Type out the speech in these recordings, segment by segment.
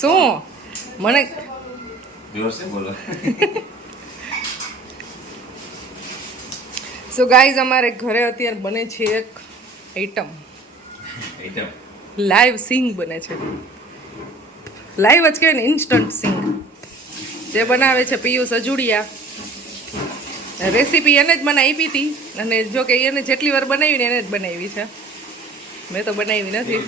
શું મને so guys અમારે ઘરે અત્યારે બને છે એક આઈટમ લાઈવ સિંગ બને છે. લાઈવ જ કે ને, ઇન્સ્ટન્ટ સિંગ જે બનાવે છે પિયુષ અજુડિયા. રેસીપી એને જ મને આપી હતી અને જો કે એને જેટલી વાર બનાવી ને એને જ બનાવી છે, મેં તો બનાવી નથી.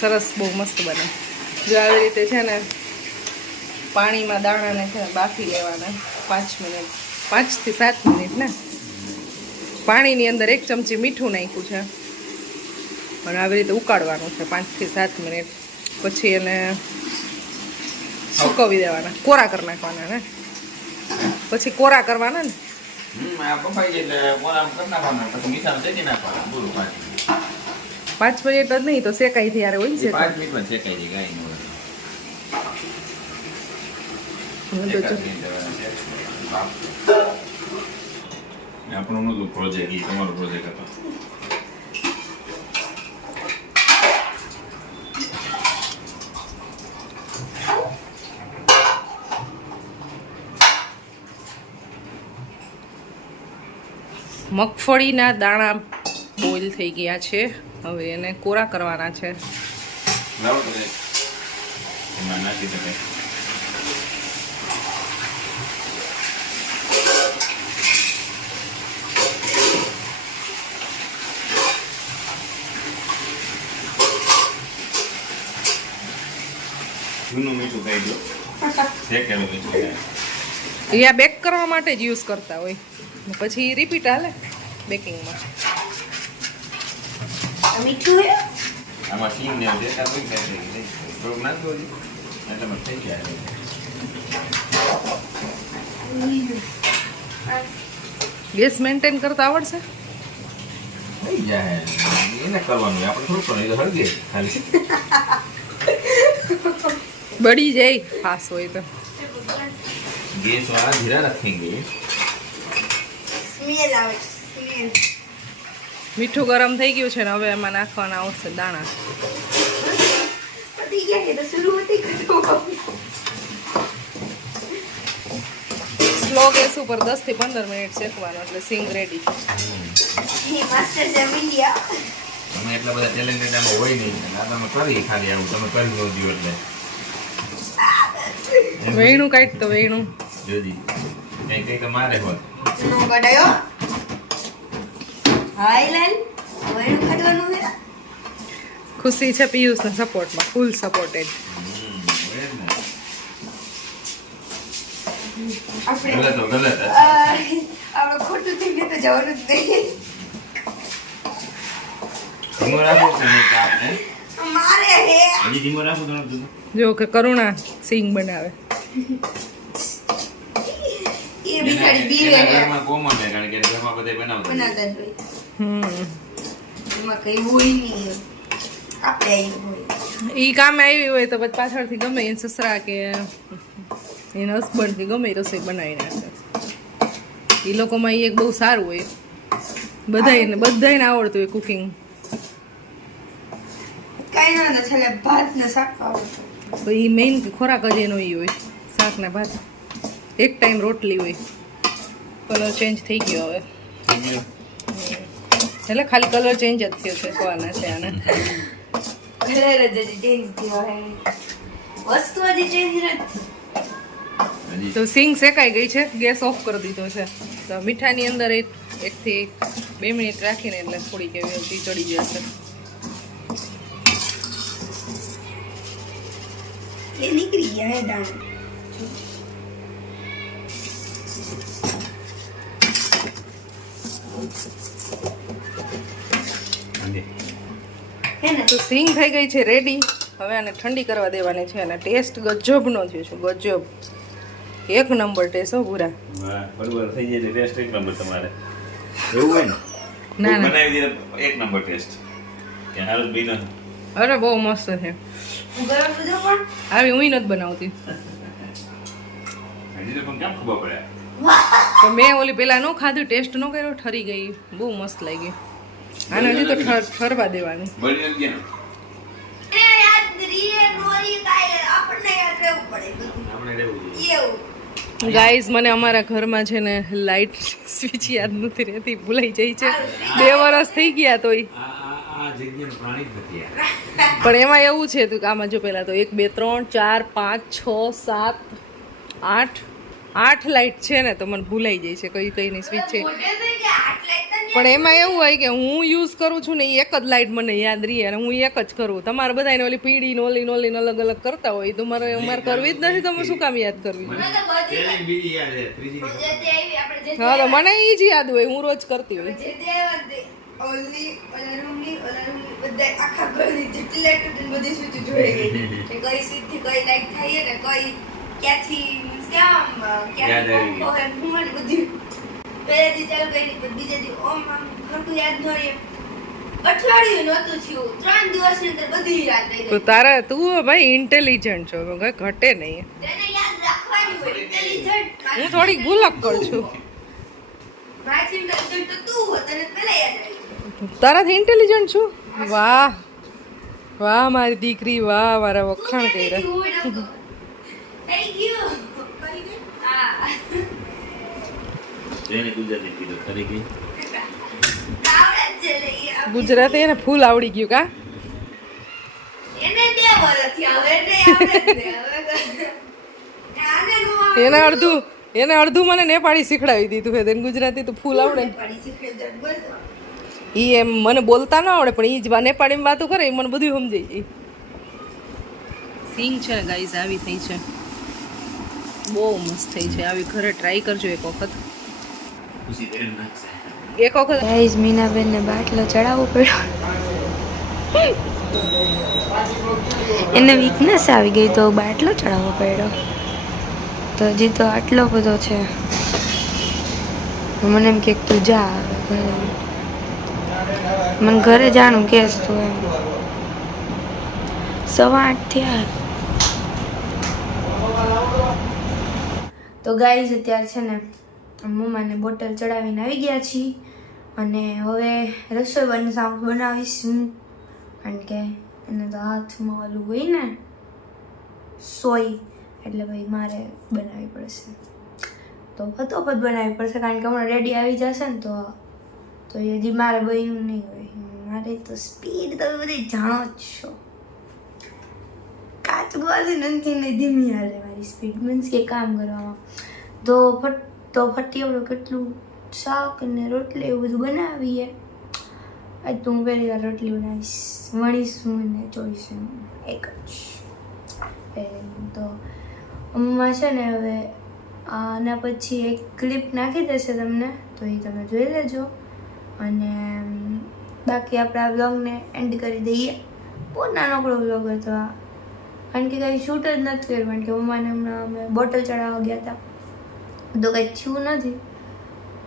સરસ, બહુ મસ્ત બને. જો આવી રીતે છે ને પાણીમાં દાણાને છે ને બાફી લેવાના 5 મિનિટ, 5 થી 7 મિનિટ ને. પાણીની અંદર 1 ચમચી મીઠું નાખ્યું છે અને આવી રીતે ઉકાળવાનું છે 5 થી 7 મિનિટ. પછી એને સુકવી દેવાના, કોરા કરી નાખવાના ને. પછી કોરા કરવાના ને. 5 મિનિટ જ નહીં તો શેકાઈ ત્યારે હોય છે. 5 મિનિટમાં શેકાઈ જાય ગાય. આપણો નતો પ્રોજેક્ટ, તમારો પ્રોજેક્ટ હતો. મગફળીના દાણા બોઇલ થઈ ગયા છે, હવે એને કોરા કરવાના છે. એમાં નાખી દે. જૂનું મીઠું કહી દો, શેકેલું મીઠું. એ આ બેક કરવા માટે જ યુઝ કરતા હોય, પછી રિપીટ હાલે બેકિંગમાં. મીઠું હે આમાં સિંગ ને દેતા કોઈ કહે છે થોડુંક નાખો એટલે મને થઈ જાય. ગેસ મેન્ટેન કરતા આવડશે? થઈ જાય એને કરવાનું, આપણે થોડું કરવાનું, એ તો હળગે ખાલી. બળી જાય ખાસ હોય તો. ગેસ વાળા ધીરા રાખેંગે. સ્મેલ આવે છે, સ્મેલ. મીઠું ગરમ થઈ ગયું છે ને હવે એમાં નાખવાના આવશે દાણા. પતી ગયા છે તો શરૂ હતી કરો. સ્લો ગેસ ઉપર 10 થી 15 મિનિટ શેકવાનો એટલે સિંગ રેડી. એ માસ્ટર શેફ ઇન્ડિયા. તમે એટલા બધા ટેલેન્ટેડ આમાં હોય નહીં, આ તમે કરી ખાલી આવું તમે કરી ન દો એટલે. વેણું કાઢ તો વેણું જોજી કઈ તો મારે હોત નો ગડાયો. હાય લાલ ઓયનું ખાવાનું છે. ખુશી છે પિયુષના સપોર્ટમાં, ફૂલ સપોર્ટેડ. આપણે ગલત ગલત આપણે ખોટું થઈ ગયું તો જવાનું જ નહીં. ધીમો રાખો કે નહીં આપને મારે હે હજી ધીમો રાખો તો નતું. જો કે કરુણા સિંગ બનાવે. એ બિચારી બીવે હે. ઘરમાં કોમન છે કારણ કે ઘરમાં બધા બનાવતા બનાવતા જ હોય. એમાં કઈ હોય નહીં, આપણે આવી હોય. ઈ કામે આવી હોય તો પછી પાછળથી ગમે એને સસરા કે એના હસબન્ડથી ગમે એ રસોઈ બનાવી નાખે. એ લોકોમાં એ એક બહુ સારું હોય, બધાને આવડતું હોય કુકિંગ. કાંઈ ના ના છેલ્લે ભાત ને શાક આવડતું. તો એ મેઇન ખોરાક જ એનો એ હોય, શાક ને ભાત. એક ટાઈમ રોટલી હોય. કલર ચેન્જ થઈ ગયો હવે, એટલે ખાલી કલર ચેન્જ જ થયો છે સવારના છે આને. કલર જ ચેન્જ થયો હે, વસ્તુ હજી ચેન્જ નથી. તો સિંગ શેકાઈ ગઈ છે, ગેસ ઓફ કરી દીધો છે. તો મીઠાની અંદર 1 થી 2 મિનિટ રાખીને એટલે થોડી કેવી ચડી જશે. એ નીકળી ગયા હે દાણા. હે ને તો સિંગ થઈ ગઈ છે રેડી. હવે આને ઠંડી કરવા દેવાની છે અને ટેસ્ટ ગજબનો થયો છે, ગજબ. 1 નંબર ટેસ્ટ હો પૂરા. હા બરોબર થઈ જાય ટેસ્ટ 1 નંબર તમારે. એવું હોય ને ના ના બનાવી દે 1 નંબર ટેસ્ટ કે હાલ બી ન. અરે બહુ મસ્ત છે. ગરમ બધું પણ આવી હું નથી બનાવતી. હજી તો પણ કેમ ખબર પડે. તો મેં ઓલી પેલા નો ખાધું, ટેસ્ટ નો કર્યો, ઠરી ગઈ. બહુ મસ્ત લાગી. આને હજી તો ઠરવા દેવાની. બળી નથી ગયા એ યાદ રીએ નોરી કાય આપણને યાદ રહેવું પડે બધું. આપણે રહેવું જોઈએ. એવું ગાઈઝ મને અમારા ઘરમાં છે ને લાઇટ સ્વિચ યાદ નથી રહેતી, ભૂલાઈ જાય છે. 2 વર્ષ થઈ ગયા તોય. આ જગ્યાનું પ્રાણી જ નથી યાર. પણ એમાં એવું છે તું આમાં જો પહેલા તો 1 2 3 4 5 6 7 8 8 લાઇટ છે ને તો મને ભૂલાઈ જાય છે કઈ કઈની સ્વિચ છે. મોટે થઈ ગયા આટલે તને પણ એમાં એવું હોય કે હું યુઝ કરું છું ને એ એક જ લાઇટ મને યાદ રહી અને હું એક જ કરું. તમારે બધાને ઓલી પીળી નોલી અલગ અલગ કરતા હોય તો મારે કરવી જ નથી. તમે શું કામ યાદ કરવી? પહેલી બીજી યાદ છે, ત્રીજી જે તે આવી આપણે જે હા તો મને એ જ યાદ હોય, હું રોજ કરતી હોય. જે તે આવતે ઓલી ઓલા રૂમની બધા આખા ઘરની જેટલી લાઈટ હતી ને બધી સ્વિચ જોઈ ગઈ કે કઈ સ્વિચ થી કઈ લાઈટ થાય ને કઈ ક્યાંથી મીન્સ કે આમ યાદ આવી ક્યાંથી હોય ઘુમાડી બધી પહેલેથી ચાલુ કરી પછી બીજે દી ઓમ આમ ખરતું યાદ ન રહે. અઠવાડિયું નહોતું થયું 3 દિવસની અંદર બધી યાદ રહી તો ગઈ. તારા તું ભાઈ ઇન્ટેલિજન્ટ છો, કઈ ઘટે નહીં. તેને યાદ રાખવાની હોય ઇન્ટેલિજન્ટ. હું થોડીક ભૂલક્કડ છું. મારી ઇન્ટેલિજન્ટ તો તું હો, તને પહેલા યાદ રહી ગયું. તારાથી ઇન્ટેલિજન્ટ છું? વાહ વાહ મારી દીકરી, વાહ મારા વખાણ કર્યા. થઈ ગયું. હા. એને ગુજરાતી કીધું ખરી ગઈ. આવડે જ છે લે ઈ આ ગુજરાતી એને ફૂલ આવડી ગયું કા? એને 2 વર્ષ થયા હવે એટલે આવડે જ ને હવે આને નો આવડે. એને અડધું મને નેપાળી શીખડાવી દીધું છે. તેને ગુજરાતી તો ફૂલ આવડે. પડી શીખે જગ બોલતો. ઈ એમ મને બોલતા ન આવડે પણ ઈ જ નેપાળીમાં વાતો કરે એ મને બધું સમજાઈ જાય. સિંગ છે ને ગાઈઝ આવી થઈ છે, બહુ મસ્ત થઈ છે. આવી ઘરે ટ્રાય કરજો એક વખત. ખુશી તેલ નાખશે. એક વખત ગાઈઝ મીનાબેનને બાટલો ચડાવવો પડ્યો. એને વીકનેસ આવી ગઈ તો બાટલો ચડાવવો પડ્યો. તો હજી તો આટલો બધો છે. મને એમ કે તું જા હવે ઘરે. મને ઘરે જાણું કેસ તું એમ 8:15 થયા. તો ગાઈઝ અત્યારે છે ને મમ્માને બોટલ ચડાવીને આવી ગયા છીએ અને હવે રસોઈ બનાવીશ હું, કારણ કે એને તો હાથમાં ઓલું હોય ને સોય એટલે ભાઈ મારે બનાવવી પડશે. તો ફટોફટ બનાવવી પડશે કારણ કે હમણાં રેડી આવી જશે ને તો એ હજી મારે બન્યું નહીં હોય. મારે તો સ્પીડ તમે બધી જાણો જ છો, કાચ ગોળી નથી ને ધીમી હાલે મારી સ્પીડ મીન્સ કે કામ કરવામાં. તો ફટીવડું કેટલું શાક અને રોટલી એવું બધું બનાવીએ. આજ તો હું પહેલી વાર રોટલી બનાવીશ, વણીશું ને ચોળીશું એક જ. તો મમ્મા છે ને હવે આના પછી એક ક્લિપ નાખી દેશે તમને, તો એ તમે જોઈ લેજો. અને બાકી આપણે આ વ્લોગને એન્ડ કરી દઈએ. બહુ નાનકડો વ્લોગ હતો આ, કારણ કે કંઈ શૂટ જ નથી કર્યું કારણ કે મમ્માને હમણાં અમે બોટલ ચડાવવા ગયા હતા તો કંઈ થયું નથી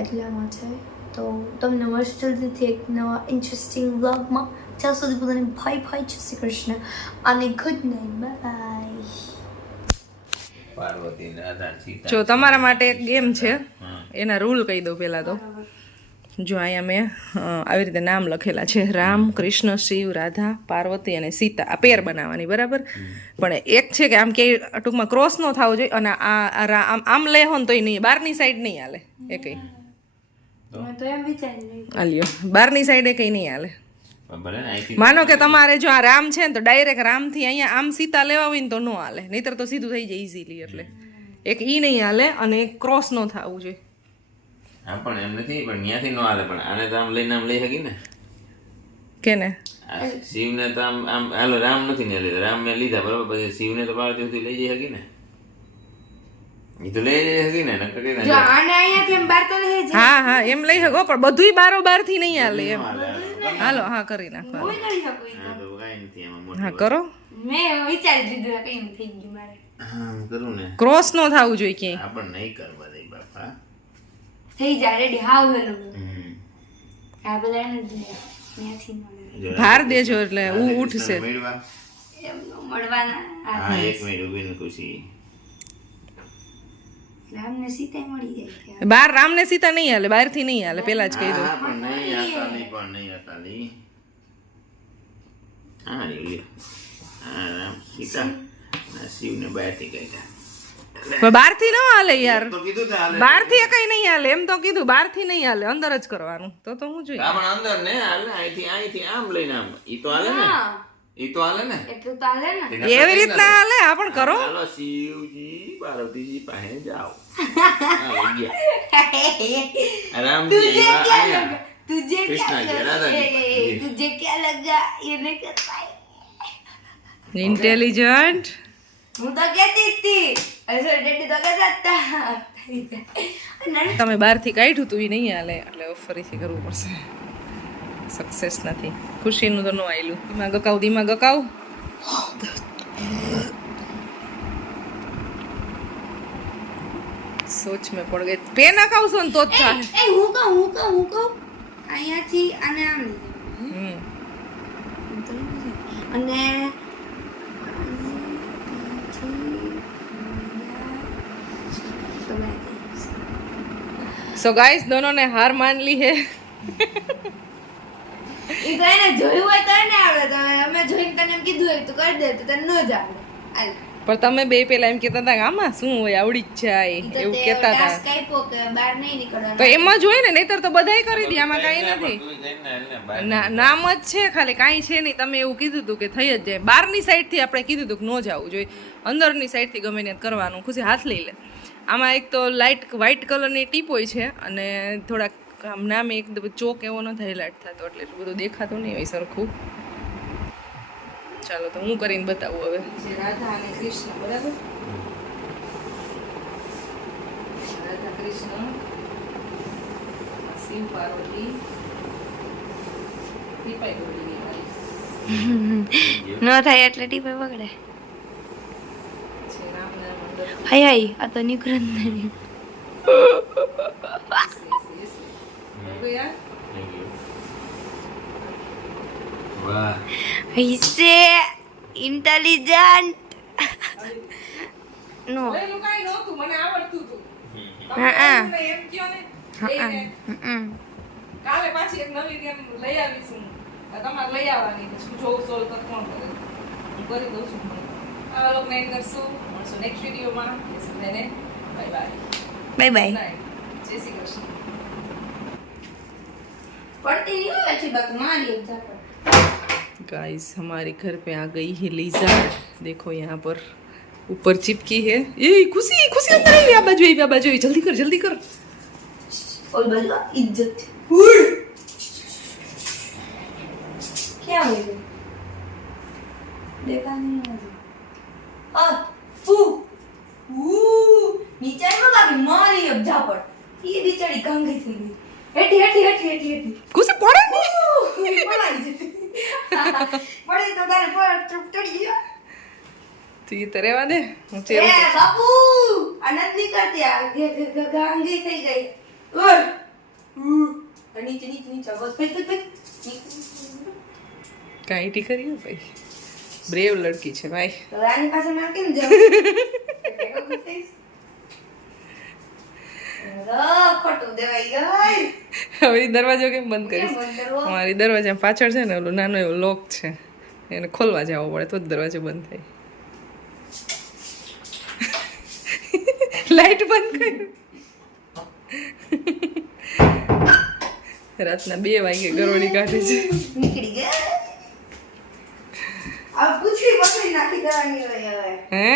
એટલામાં છે. તો તમને મળશે જલ્દીથી એક નવા ઇન્ટરેસ્ટિંગ વ્લોગમાં. જ્યાં સુધી બધાને ભાઈ જય શ્રી કૃષ્ણ અને good night, bye. Parvati Radha Sita. જો તમારા માટે એક ગેમ છે, હા. એના રૂલ કહી દઉં પહેલાં તો. જો અહીંયા મેં આવી રીતે નામ લખેલા છે, રામ, કૃષ્ણ, શિવ, રાધા, પાર્વતી અને સીતા. આ પેર બનાવવાની બરાબર. પણ એક છે કે આમ કે ટૂંકમાં ક્રોસ ન થવો જોઈએ અને આમ લે હો ને તોય નહીં, બહારની સાઈડ નહીં હાલે એ કંઈ. મેં તો એમ વિચારી હાલ્યો બહારની સાઈડે કંઈ નહીં હાલે. ભલે ને અહીંથી માનો કે તમારે જો આ રામ છે ને તો ડાયરેક્ટ રામથી અહીંયા આમ સીતા લેવા હોય ને તો ન હાલે, નહીતર તો સીધું થઈ જાય ઇઝીલી. એટલે એક ઈ નહીં હાલે અને એક ક્રોસ ન થવું જોઈએ. આમ પણ એમ નથી, પણ ત્યાંથી ન હાલે. પણ આને તો આમ લઈને આમ લઈ શકી ને. કે ને આ શિવને તો આમ આમ હાલો રામ નથી ને લીધા, રામ મેં લીધા બરોબર, પછી શિવને તો પાર્વતી સુધી લઈ જઈ શકી ને. એ તો લઈ જઈ શકી ને નકર કઈ ના જો જાય. આને અહીંયાથી એમ બાર તો લઈ જાય. હા એમ લઈ શકો પણ બધુંય બારોબાર થી નહીં હાલે એમ. હાલે. હાલો હા કરી નાખો. હું કરી શકું ઈ હા તો કાંઈ નથી એમાં મોટી હા વાત. કરો. મેં વિચારી લીધું કઈ થઈ ગયું મારે. હા કરું ને. ક્રોસ નો થવું જોઈએ ક્યાંય. આ પણ નહીં કરવા દે બાપા. થઈ જાય રેડી હાવ હેલું. હમ. આ બધા એને જ લે. ત્યાંથી મળે. જો ભાર દેજો એટલે રાધે ઉઠશે. કૃષ્ણ મેળવા. એમ નો મળવાના. હા એક મિનિટ ઊભી ને ખુશી. રામને સીતા મળી જાય બહાર રામને સીતા નહીં હાલે, બહારથી નહીં હાલે, પેલા જ કહી દઉં. હા, પણ નહીં આતાલી, પણ નહીં આતાલી. હા રે લ્યો. હા રામ સીતા ના શિવને બહારથી કાઢ્યા. પણ બહારથી ન હાલે યાર, તો કીધું તો હાલે. બહારથી કઈ નહીં હાલે, એમ તો કીધું બહારથી નહીં હાલે, અંદર જ કરવાનું. તો હું જોઈએ હા, પણ અંદર ને હાલે, અહીંથી આમ લઈને આમ. ઈ તો હાલે ને, ઈ તો હાલે ને. એટલું તો હાલે ને. એવી રીતના હાલે. આ પણ કરો. ચાલો શિવજી પાર્વતીજી પાસે જાઓ. આવી ગયા. રામજી આવ્યા અહીંયા. तुझे कृष्णा जी, राधा जी। तुझे क्या लगा ये नहीं कर पाए ઇન્ટેલિજન્ટ. હું તો કહેતી હતી અરે ડેડી તો કહેતા હતા તમે બહારથી કાઢ્યું તું એ નહીં હાલે, એટલે હવે ફરીથી કરવું પડશે. સક્સેસ નથી. ખુશીનું તો ન આવેલું. ધીમા ગકાવ, ધીમા ગકાવ. સોચ મેં પડ ગઈ. પેન અકાવશો ને તો જ થાય. એ હું કહું અહીંયાથી આને આમ લઈ હમ. અને सो गाइस दोनों ने हार मान ली है. ઈ તો એને જોયું હોય તો એને આવડે, તમે અમે જોઈને તને એમ કીધું હોય તો કરી દે તો તને ન જ આવડે. હાલ પણ તમે બે પેલા એમ કહેતા હતા કે આમાં શું હોય, આવડી જ જાય ઈ તો એવું તે કહેતા હતા. ટાસ્ક આપ્યો કે બહાર નહીં નીકળવાનું. તો એમાં જોઈ ને, નહીતર તો બધાય કરી દે, આમાં કાંઈ નથી. તું જઈને હાલને બહાર. નામ જ છે ખાલી, કાંઈ છે નહીં. તમે એવું કીધું હતું કે થઈ જ જાય. બહારની સાઈડથી આપણે કીધું હતું કે ન જવું જોઈએ, અંદરની સાઈડથી ગમે ને કરવાનું. ખુશી હાથ લઈ લે. આમાં એક તો લાઇટ વ્હાઇટ કલરની ટીપ હોય છે, અને થોડાક આમ નામે એકદમ ચોક એવો ન થાય લાઇટ થતો, એટલે એટલું બધું દેખાતું નહીં હોય સરખું. ચાલો તો હું કરીને બતાવું હવે. છે રાધા અને કૃષ્ણ, બરાબર? રાધા કૃષ્ણ, શિવ પાર્વતી, ટીપાઈ ગોળી વાળી ન થાય એટલે ટીપે બગડે. છે રામ નામ અંદર. હાય હાય આ તો નીકળે જ નહીં. યાર વાહ. હૈસે ઇન્ટેલિજન્ટ નો પેલું કાંઈ નહોતું, મને આવડતું હતું. હા, હા. તમે એમ કહો ને, લઈને. કાલે પાછી એક નવી ગેમ લઈ આવીશું. તમારે લઈ આવવાની પછી જોઉં સોલ્વ તો કોણ કરે. હું કરી દઉં છું. આ લોકોને એન્ડ કરશું. મળશું નેક્સ્ટ વિડીયોમાં. Bye bye. Bye bye. જય શ્રી કૃષ્ણ. પડતી नहीं हो अच्छी बात मारी अब गाइस हमारे घर पे आ गई है लिज़ार्ड. देखो यहाँ पर ऊपर चिपकी है. ये खुशी खुशी अंदर आई. आ बाजू आई. जल्दी कर और बल्ला इज्जत क्या हो गया देखा नहीं मुझे आ नीचे में बाकी मारी अब झापड़ ये बेचारी कहाँ गई थी हेटी खुशी पड़े नहीं. पड़े तो तारे पर टूट गया तो ये तरह वादे ए बापू आनंद नहीं करते आगे गांगी થઈ ગઈ ઓય નીચે બસ ફેક કાઈ ટી કર્યું ભાઈ. બ્રેવ લડકી છે ભાઈ. રાની પાસે માર કેમ જાવ ખોટું દેવાઈ ગઈ હવે દરવાજો કેમ બંધ કરીશ? કેમ બંધ કરવો? અમારી દરવાજા પાછળ છે ને ઓલું નાનો એવો લોક છે, એને ખોલવા જવો પડે તો જ દરવાજો બંધ થાય. લાઈટ બંધ કરી. રાતના 2 વાગે ગરોળી કાઢે છે. નીકળી ગઈ આ પૂછી બકરી નાખી દેવાની હોય હવે હે